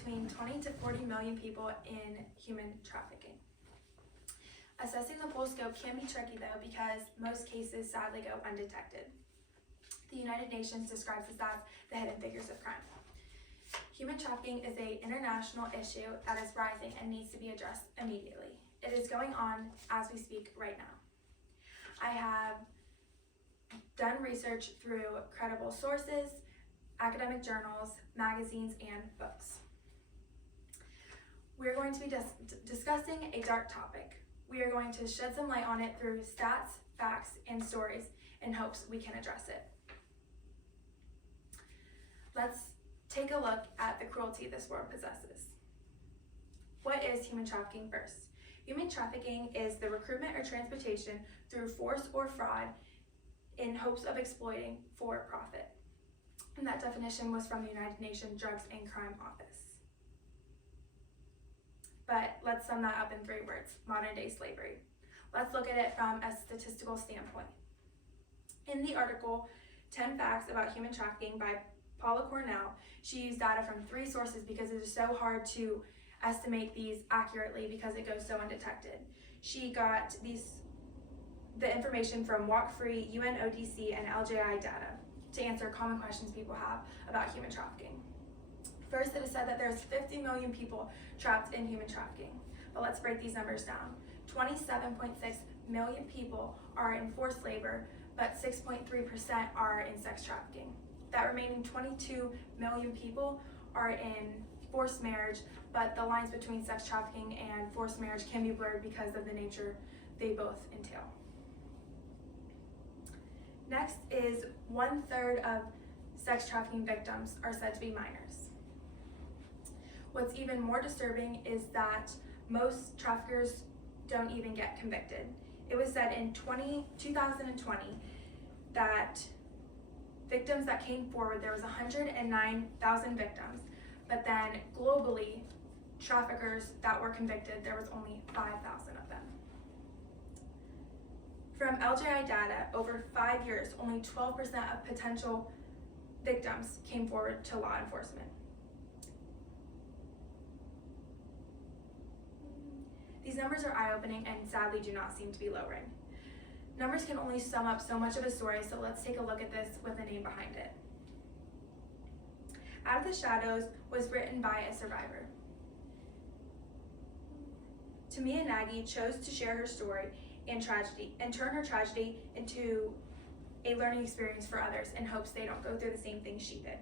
between 20 to 40 million people in human trafficking. Assessing the full scope can be tricky though, because most cases sadly go undetected. The United Nations describes this as the hidden figures of crime. Human trafficking is an international issue that is rising and needs to be addressed immediately. It is going on as we speak right now. I have done research through credible sources, academic journals, magazines, and books. We're going to be discussing a dark topic. We are going to shed some light on it through stats, facts, and stories in hopes we can address it. Let's take a look at the cruelty this world possesses. What is human trafficking first? Human trafficking is the recruitment or transportation through force or fraud in hopes of exploiting for profit. And that definition was from the United Nations Drugs and Crime Office. But let's sum that up in 3 words: modern day slavery. Let's look at it from a statistical standpoint. In the article, 10 Facts About Human Trafficking by Paula Cornell, she used data from 3 sources because it is so hard to estimate these accurately because it goes so undetected. She got the information from Walk Free, UNODC, and LJI data to answer common questions people have about human trafficking. First, it is said that there's 50 million people trapped in human trafficking. But let's break these numbers down. 27.6 million people are in forced labor, but 6.3% are in sex trafficking. That remaining 22 million people are in forced marriage, but the lines between sex trafficking and forced marriage can be blurred because of the nature they both entail. Next is 1/3 of sex trafficking victims are said to be minors. What's even more disturbing is that most traffickers don't even get convicted. It was said in 2020 that victims that came forward, there was 109,000 victims, but then globally, traffickers that were convicted, there was only 5,000 of them. From LJI data, over 5 years, only 12% of potential victims came forward to law enforcement. These numbers are eye-opening and sadly do not seem to be lowering. Numbers can only sum up so much of a story, so let's take a look at this with a name behind it. Out of the Shadows was written by a survivor. Tamia Nagy chose to share her story and tragedy and turn her tragedy into a learning experience for others in hopes they don't go through the same thing she did.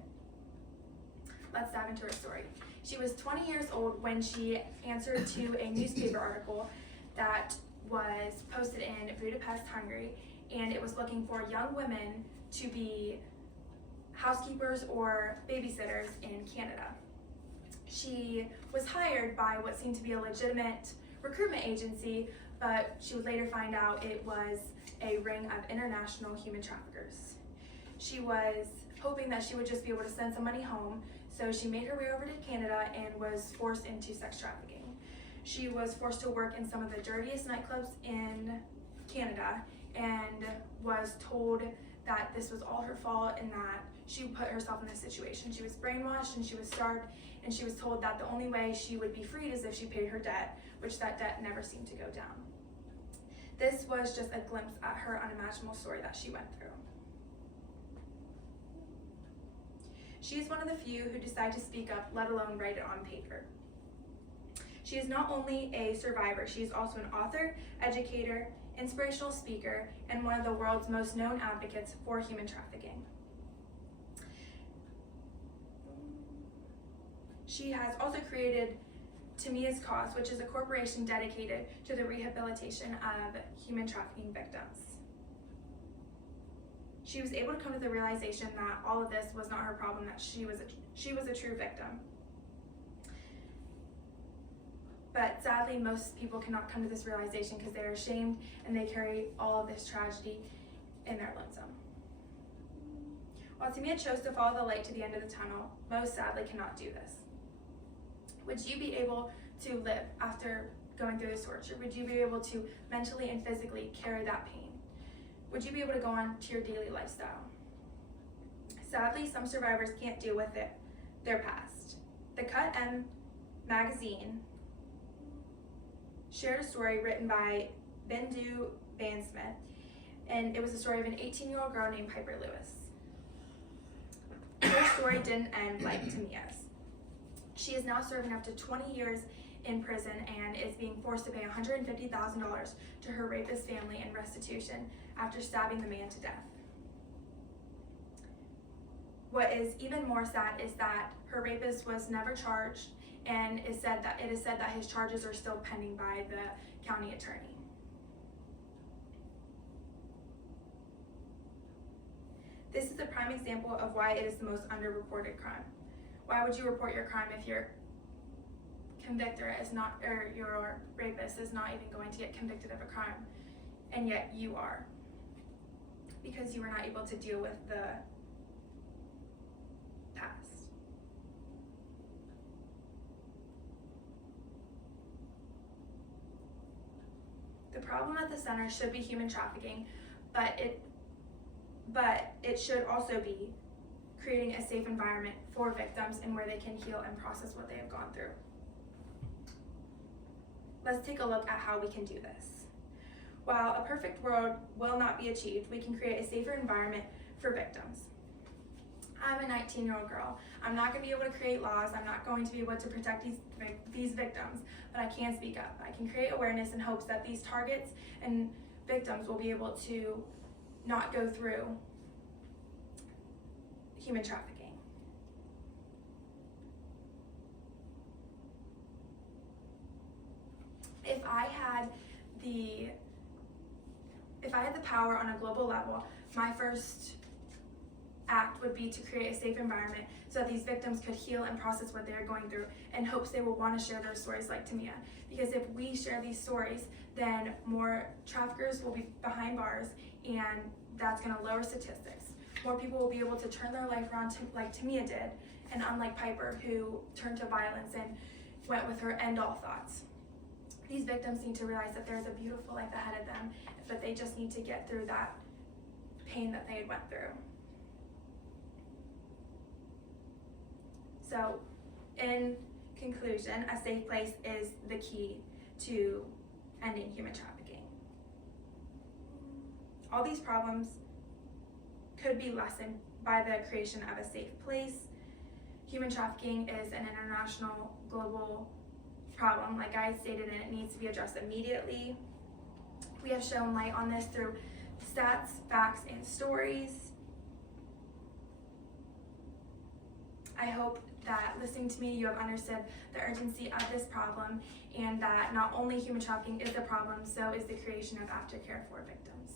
Let's dive into her story. She was 20 years old when she answered to a newspaper article that was posted in Budapest, Hungary, and it was looking for young women to be housekeepers or babysitters in Canada. She was hired by what seemed to be a legitimate recruitment agency, but she would later find out it was a ring of international human traffickers. She was hoping that she would just be able to send some money home, so she made her way over to Canada and was forced into sex trafficking. She was forced to work in some of the dirtiest nightclubs in Canada and was told that this was all her fault and that she put herself in this situation. She was brainwashed and she was starved, and she was told that the only way she would be freed is if she paid her debt, which that debt never seemed to go down. This was just a glimpse at her unimaginable story that she went through. She is one of the few who decide to speak up, let alone write it on paper. She is not only a survivor, she is also an author, educator, inspirational speaker, and one of the world's most known advocates for human trafficking. She has also created Tamia's Cause, which is a corporation dedicated to the rehabilitation of human trafficking victims. She was able to come to the realization that all of this was not her problem, that she was a true victim. But sadly, most people cannot come to this realization because they are ashamed and they carry all of this tragedy in their lonesome. While Tamia chose to follow the light to the end of the tunnel, most sadly cannot do this. Would you be able to live after going through this torture? Would you be able to mentally and physically carry that pain? Would you be able to go on to your daily lifestyle? Sadly, some survivors can't deal with their past. The Cut M magazine shared a story written by Bindu Bansmith, and it was the story of an 18-year-old girl named Piper Lewis. Her story didn't end like Tamia's. She is now serving up to 20 years in prison and is being forced to pay $150,000 to her rapist family in restitution after stabbing the man to death. What is even more sad is that her rapist was never charged, and it is said that his charges are still pending by the county attorney. This is a prime example of why it is the most underreported crime. Why would you report your crime if your convictor is not, or your rapist is not even going to get convicted of a crime, and yet you are? Because you were not able to deal with the past. The problem at the center should be human trafficking, but it should also be creating a safe environment for victims and where they can heal and process what they have gone through. Let's take a look at how we can do this. While a perfect world will not be achieved, we can create a safer environment for victims. I'm a 19-year-old girl. I'm not going to be able to create laws. I'm not going to be able to protect these victims, but I can speak up. I can create awareness in hopes that these targets and victims will be able to not go through human trafficking. If I had the power on a global level, my first act would be to create a safe environment so that these victims could heal and process what they are going through, in hopes they will want to share their stories like Tamia. Because if we share these stories, then more traffickers will be behind bars, and that's going to lower statistics. More people will be able to turn their life around like Tamia did, and unlike Piper, who turned to violence and went with her end-all thoughts. These victims need to realize that there's a beautiful life ahead of them, but they just need to get through that pain that they had went through. So, in conclusion, a safe place is the key to ending human trafficking. All these problems could be lessened by the creation of a safe place. Human trafficking is an international, global problem, like I stated, and it needs to be addressed immediately. We have shown light on this through stats, facts, and stories. I hope that listening to me, you have understood the urgency of this problem, and that not only human trafficking is the problem, so is the creation of aftercare for victims.